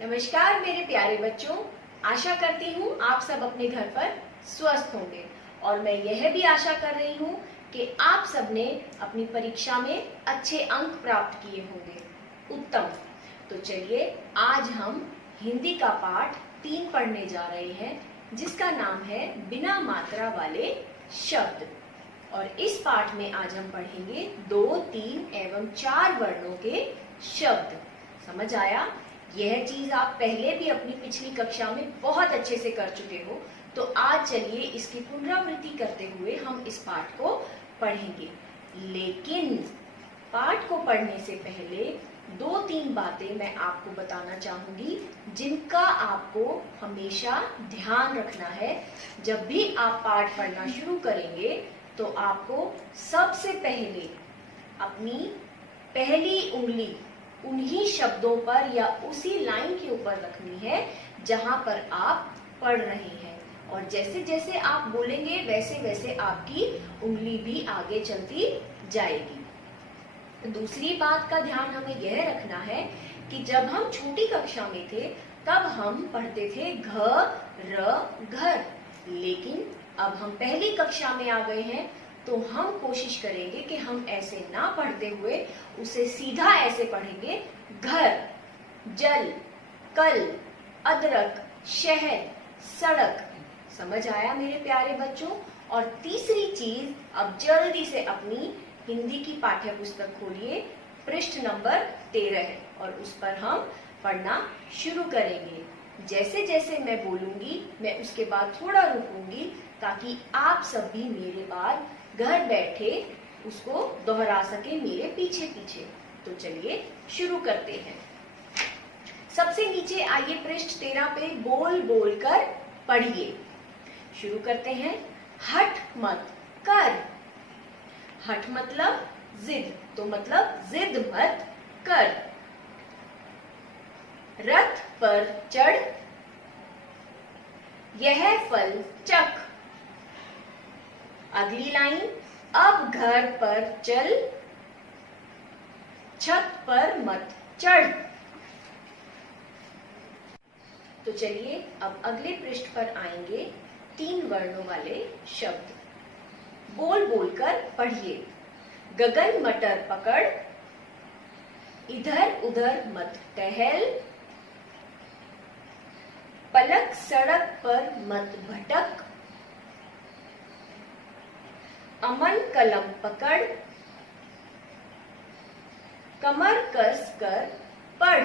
नमस्कार मेरे प्यारे बच्चों, आशा करती हूँ आप सब अपने घर पर स्वस्थ होंगे और मैं यह भी आशा कर रही हूँ कि आप सब ने अपनी परीक्षा में अच्छे अंक प्राप्त किए होंगे। उत्तम। तो चलिए आज हम हिंदी का पाठ 3 पढ़ने जा रहे हैं, जिसका नाम है बिना मात्रा वाले शब्द। और इस पाठ में आज हम पढ़ेंगे 2, 3 एवं 4 वर्णों के शब्द। समझ आया? यह चीज आप पहले भी अपनी पिछली कक्षा में बहुत अच्छे से कर चुके हो, तो आज चलिए इसकी पुनरावृत्ति करते हुए हम इस पाठ को पढ़ेंगे। लेकिन पाठ को पढ़ने से पहले 2-3 बातें मैं आपको बताना चाहूंगी, जिनका आपको हमेशा ध्यान रखना है। जब भी आप पाठ पढ़ना शुरू करेंगे तो आपको सबसे पहले अपनी पहली उंगली उन्हीं शब्दों पर या उसी लाइन के ऊपर रखनी है जहां पर आप पढ़ रहे हैं, और जैसे जैसे आप बोलेंगे वैसे वैसे आपकी उंगली भी आगे चलती जाएगी। दूसरी बात का ध्यान हमें यह रखना है कि जब हम छोटी कक्षा में थे तब हम पढ़ते थे घ र घर, लेकिन अब हम पहली कक्षा में आ गए हैं तो हम कोशिश करेंगे कि हम ऐसे ना पढ़ते हुए उसे सीधा ऐसे पढ़ेंगे। घर, जल, कल, अदरक, शहर, सड़क। समझ आया मेरे प्यारे बच्चों? और तीसरी चीज, अब जल्दी से अपनी हिंदी की पाठ्य पुस्तक खोलिए, पृष्ठ नंबर 13 है और उस पर हम पढ़ना शुरू करेंगे। जैसे जैसे मैं बोलूंगी मैं उसके बाद थोड़ा रुकूंगी ताकि आप सब भी मेरे बाद घर बैठे उसको दोहरा सके मेरे पीछे पीछे। तो चलिए शुरू करते हैं। सबसे नीचे आइए पृष्ठ 13 पे बोल बोल कर पढ़िए। शुरू करते हैं। हट मत कर। हट मतलब जिद, तो मतलब जिद मत कर। रथ पर चढ़, यह फल चख। अगली लाइन, अब घर पर चल, छत पर मत चढ़। तो चलिए अब अगले पृष्ठ पर आएंगे 3 वर्णों वाले शब्द। बोल बोलकर पढ़िए। गगन मटर पकड़, इधर उधर मत टहल, पलक सड़क पर मत भटक, अमन कलम पकड़, कमर कस कर पढ़।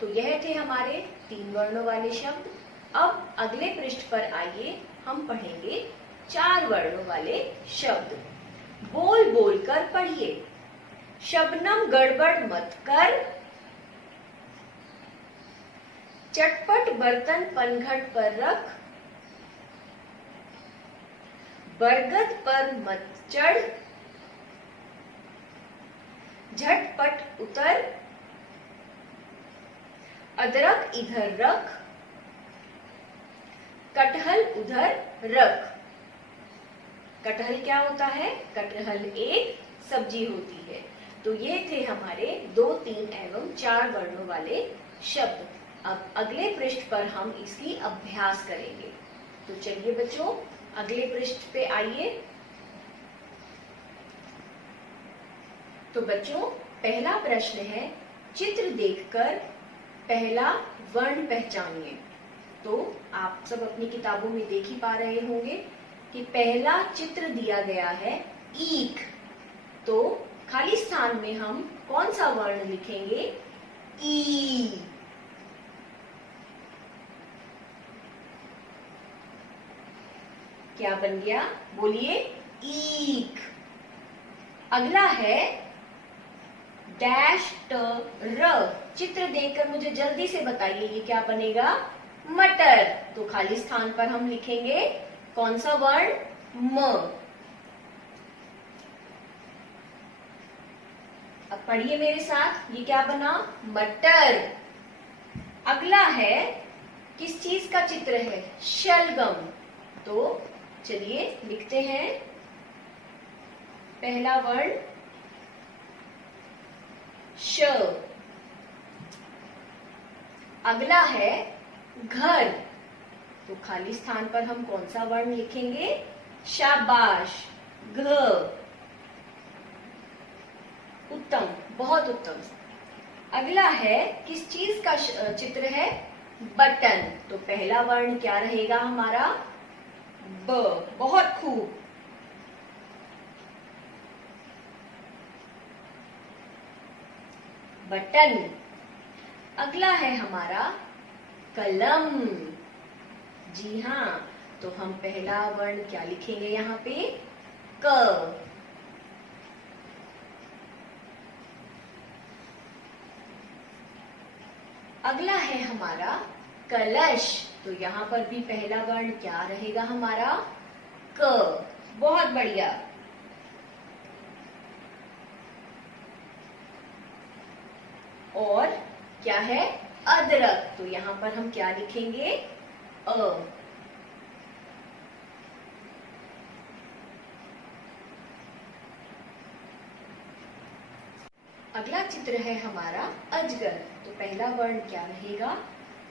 तो यह थे हमारे 3 वर्णों वाले शब्द। अब अगले पृष्ठ पर आइए, हम पढ़ेंगे 4 वर्णों वाले शब्द। बोल बोल कर पढ़िए। शबनम गड़बड़ मत कर, चटपट बर्तन पनघट पर रख, बरगद पर मत चढ़, झटपट उतर, अदरक इधर रख, कटहल उधर रख। कटहल क्या होता है? कटहल एक सब्जी होती है। तो ये थे हमारे 2, 3 एवं 4 वर्णों वाले शब्द। अब अगले पृष्ठ पर हम इसकी अभ्यास करेंगे। तो चलिए बच्चों अगले पृष्ठ पे आइए। तो बच्चों पहला प्रश्न है, चित्र देखकर पहला वर्ण पहचानिए। तो आप सब अपनी किताबों में देख ही पा रहे होंगे कि पहला चित्र दिया गया है ईख। तो खाली स्थान में हम कौन सा वर्ण लिखेंगे? ई। क्या बन गया? बोलिए, ईख। अगला है डैश ट र। चित्र देखकर मुझे जल्दी से बताइए ये क्या बनेगा? मटर। तो खाली स्थान पर हम लिखेंगे कौन सा वर्ण? म। अब पढ़िए मेरे साथ, ये क्या बना? मटर। अगला है, किस चीज का चित्र है? शलगम। तो चलिए लिखते हैं पहला वर्ण श। अगला है घर। तो खाली स्थान पर हम कौन सा वर्ण लिखेंगे? शाबाश, घ। उत्तम, बहुत उत्तम। अगला है किस चीज का चित्र है? बटन। तो पहला वर्ण क्या रहेगा हमारा? ब। बहुत खूब। बटन। अगला है हमारा कलम। जी हाँ, तो हम पहला वर्ण क्या लिखेंगे यहाँ पे? क। अगला है हमारा कलश। तो यहाँ पर भी पहला वर्ण क्या रहेगा हमारा? क। बहुत बढ़िया। और क्या है? अदरक। तो यहाँ पर हम क्या लिखेंगे? अ। अगला चित्र है हमारा अजगर। तो पहला वर्ण क्या रहेगा?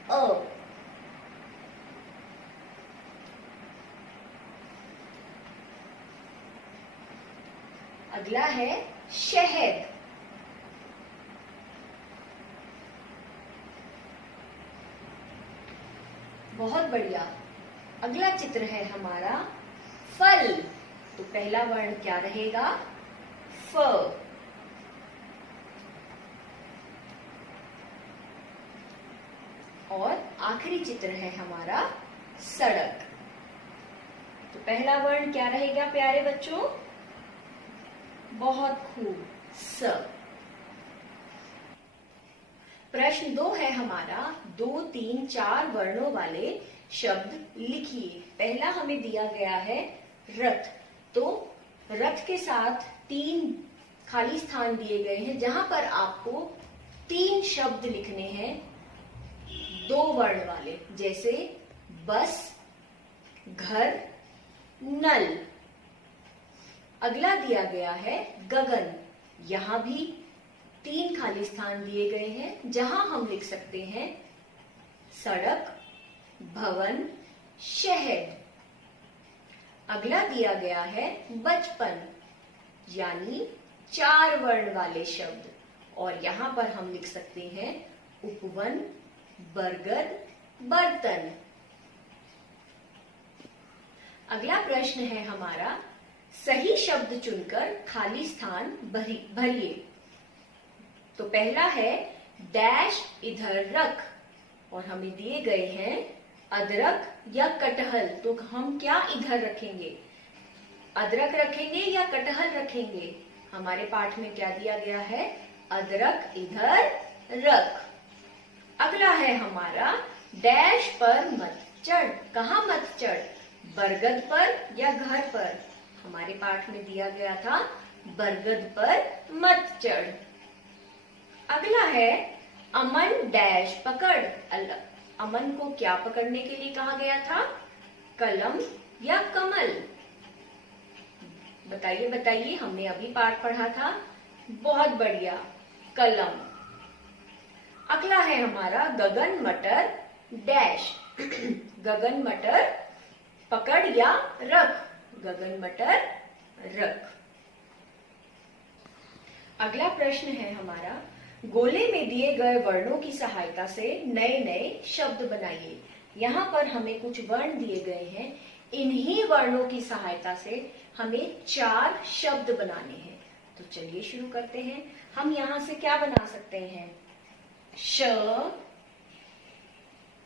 अ। अगला है शहद। बहुत बढ़िया। अगला चित्र है हमारा फल। तो पहला वर्ण क्या रहेगा? फ। और आखिरी चित्र है हमारा सड़क। तो पहला वर्ण क्या रहेगा प्यारे बच्चों? बहुत खूब, स। प्रश्न 2 है हमारा 2, 3, 4 वर्णों वाले शब्द लिखिए। पहला हमें दिया गया है रथ। तो रथ के साथ 3 खाली स्थान दिए गए हैं जहां पर आपको 3 शब्द लिखने हैं 2 वर्ण वाले, जैसे बस, घर, नल। अगला दिया गया है गगन। यहां भी 3 खाली स्थान दिए गए हैं जहां हम लिख सकते हैं सड़क, भवन, शहर। अगला दिया गया है बचपन, यानी 4 वर्ण वाले शब्द, और यहां पर हम लिख सकते हैं उपवन, बरगद, बर्तन। अगला प्रश्न है हमारा सही शब्द चुनकर खाली स्थान भरिए। तो पहला है डैश इधर रख, और हमें दिए गए हैं अदरक या कटहल। तो हम क्या इधर रखेंगे? अदरक रखेंगे या कटहल रखेंगे? हमारे पाठ में क्या दिया गया है? अदरक इधर रख। अगला है हमारा डैश पर मत चढ़। कहाँ मत चढ़? बरगद पर या घर पर? हमारे पाठ में दिया गया था बरगद पर मत चढ़। अगला है अमन डैश पकड़। अमन को क्या पकड़ने के लिए कहा गया था? कलम या कमल? बताइए बताइए, हमने अभी पाठ पढ़ा था। बहुत बढ़िया, कलम। अगला है हमारा गगन मटर डैश। गगन मटर पकड़ या रख? गगन मटर रख। अगला प्रश्न है हमारा गोले में दिए गए वर्णों की सहायता से नए नए शब्द बनाइए। यहाँ पर हमें कुछ वर्ण दिए गए हैं, इन्हीं वर्णों की सहायता से हमें 4 शब्द बनाने हैं। तो चलिए शुरू करते हैं। हम यहाँ से क्या बना सकते हैं? श,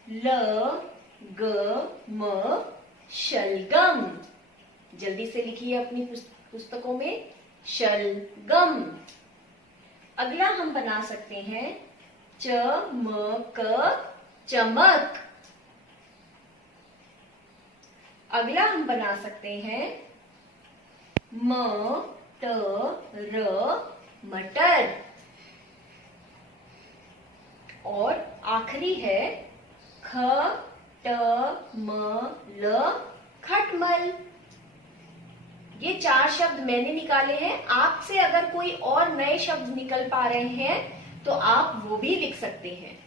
ल, ग, म, शलगम। जल्दी से लिखिए अपनी पुस्तकों में, शलगम। अगला हम बना सकते हैं चमक, चमक। अगला हम बना सकते हैं मटर, मटर। और आखिरी है खटमल, खटमल। ये 4 शब्द मैंने निकाले हैं। आपसे अगर कोई और नए शब्द निकल पा रहे हैं तो आप वो भी लिख सकते हैं।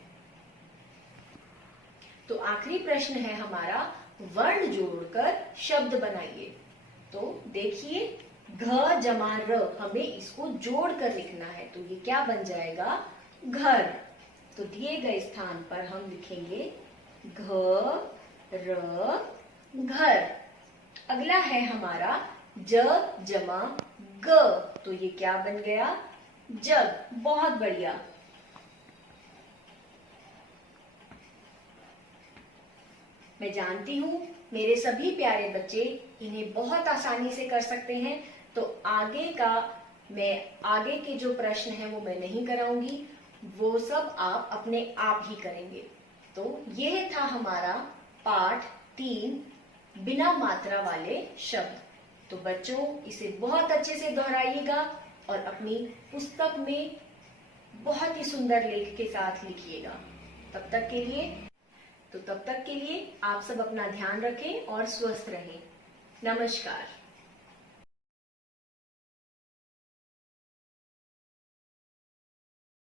तो आखिरी प्रश्न है हमारा, वर्ण जोड़कर शब्द बनाइए। तो देखिए, घ जमा र, हमें इसको जोड़कर लिखना है, तो ये क्या बन जाएगा, घर। तो दिए गए स्थान पर हम लिखेंगे घ र घर। अगला है हमारा ज जमा ग, तो ये क्या बन गया, जग। बहुत बढ़िया। मैं जानती हूँ मेरे सभी प्यारे बच्चे इन्हें बहुत आसानी से कर सकते हैं, तो आगे के जो प्रश्न हैं वो मैं नहीं कराऊंगी, वो सब आप अपने आप ही करेंगे। तो यह था हमारा पाठ 3, बिना मात्रा वाले शब्द। तो बच्चों, इसे बहुत अच्छे से दोहराइएगा और अपनी पुस्तक में बहुत ही सुंदर लेख के साथ लिखिएगा। तब तक के लिए आप सब अपना ध्यान रखें और स्वस्थ रहें। नमस्कार।